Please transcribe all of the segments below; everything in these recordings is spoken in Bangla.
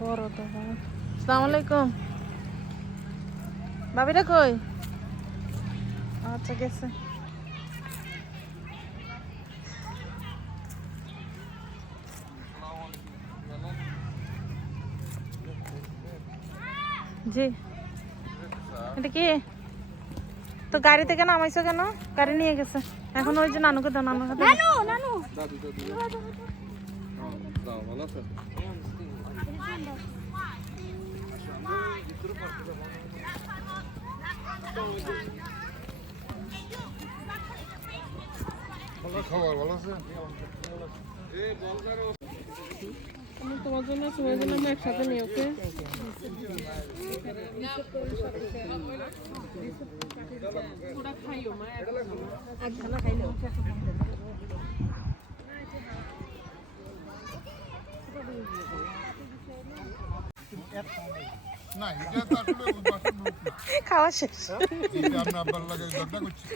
বড় তো আসসালামু আলাইকুম বাবিরা কই? আচ্ছা গেছে। জি। এটা কি? তো গাড়ি থেকে নামাইছো কেন? গাড়ি নিয়ে গেছে। এখন ওই যে নানুকে দাও নানুকে দাও। নানু নানু। খবর ভালো আছে? তোমার জন্য তোমার জন্য আমি একসাথে নিয়ে ওকে? না এটা তো আসলে বাসার লোক না খাওয়া শেষ। এটা আব্বার লাগে দরজা করছি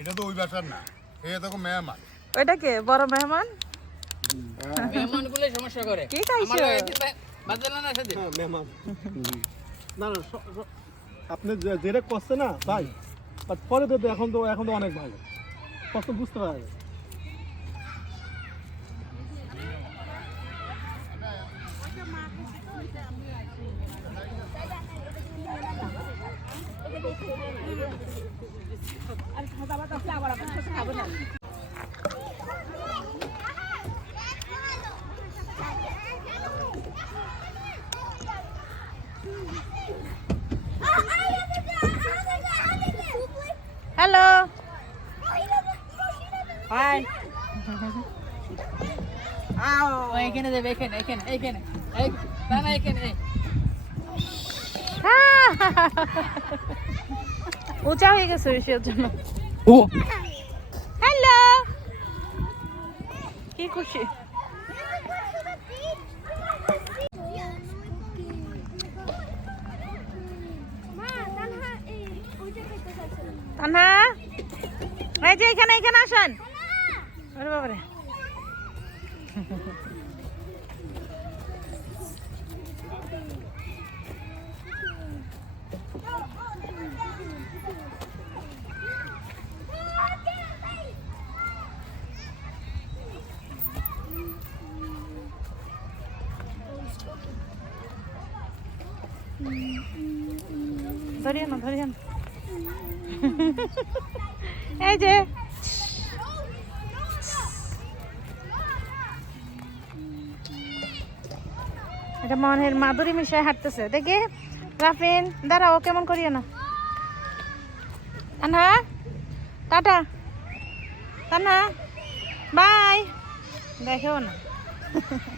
এটা তো ওই বাসার না এটা তো মেহমান। ওইটা কে? বড় মেহমান? মেহমানগুলো সমস্যা করে। কি খাইছো? বাদলা না সেদিন? হ্যাঁ মেহমান। না না স- আপনি যে- যেটা করছে না ভাই পরে তো এখন তো এখন তো অনেক ভালো কষ্ট বুঝতে পারে হ্যালো এখানে দেবে এখানে এখানে এখানে না না এখানে। উঁচা হয়ে গেছে জন্য। হ্যালো কি খুশি। তানহা এই যে এখানে এখানে আসেন। আরে বাবারে ধরিয়ে না ধরিয়ে না এই যে এটা মনের মাধুরী মিশায় হাঁটতেছে। দেখি, রাফিন, দাঁড়াও, কেমন করিও না। তানহা, টাটা। তানহা, বাই। দেখেও না।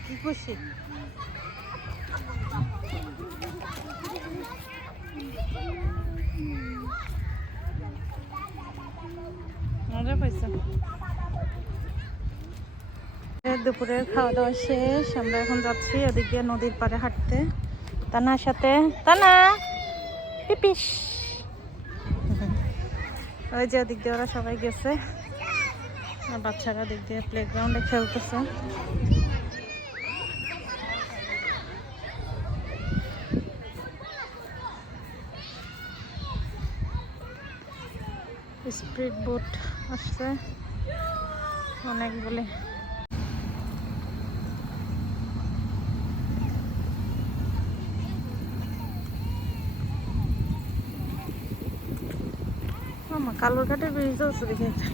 কি খুশি। মজা পাইছে। দুপুরের খাওয়া দাওয়া শেষ। আমরা এখন যাচ্ছি ওদিকে নদীর পাড়ে হাঁটতে। তানার সাথে তানা! পিপিস। ওই যে ওদিক দিয়ে ওরা সবাই গেছে। বাচ্চারা দিক দিয়ে প্লেগ্রাউন্ডে খেলতেছে। স্পিড বোট আসছে। অনেকগুলি কালোর ঘাটের ব্রিজ চলছে দেখে একটা।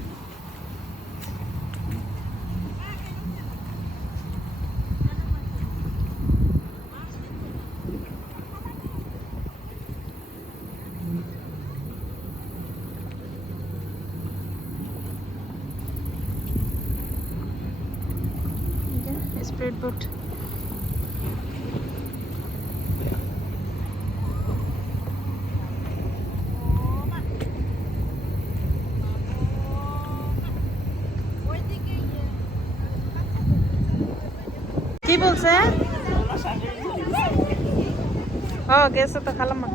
স্পিড বোট কি বলছে? ও গেছে তো খালাম্মা।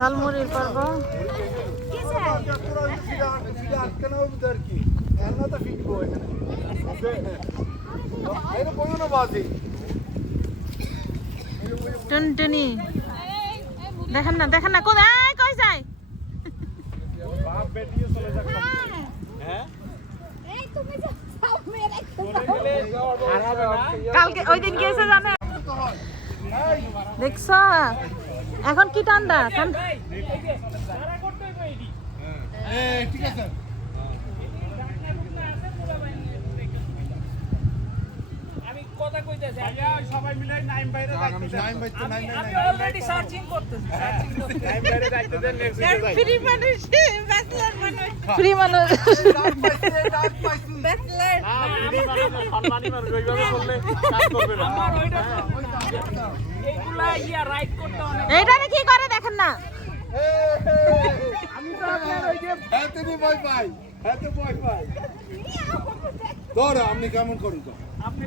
ঝালমুড়ির পর্ব। টুনটুনি। দেখেন না দেখেন না কোথায়? কই যায়? বাপ চলে যাক। হ্যাঁ? কালকে ওই দিন গিয়েছে জানে? দেখছ? এখন কি ঠান্ডা? ঠান্ডা ঠিক আছে। কথা কইতেছি। সবাই মিলে নাইম বাইরে আমি নাইম বাইতে নাইম আমি অলরেডি সার্চিং করতেছি সার্চিং করতেছি নাইম বাইরে যাইতে দেন নেক্সট ফ্রি মানুষ ফ্রি মানুষ। সম্মানী মানুষ। ওইভাবে বললে কাজ করবে না আমার ওইটা এইগুলা ইয়া রাইট করতে অনেক এইটারে কি করে দেখেন না? আমি তো আপনার ওই যে নি ভয় পাই হাতে ভয় পাই। ধর আপনি কেমন করুন তো? আপনি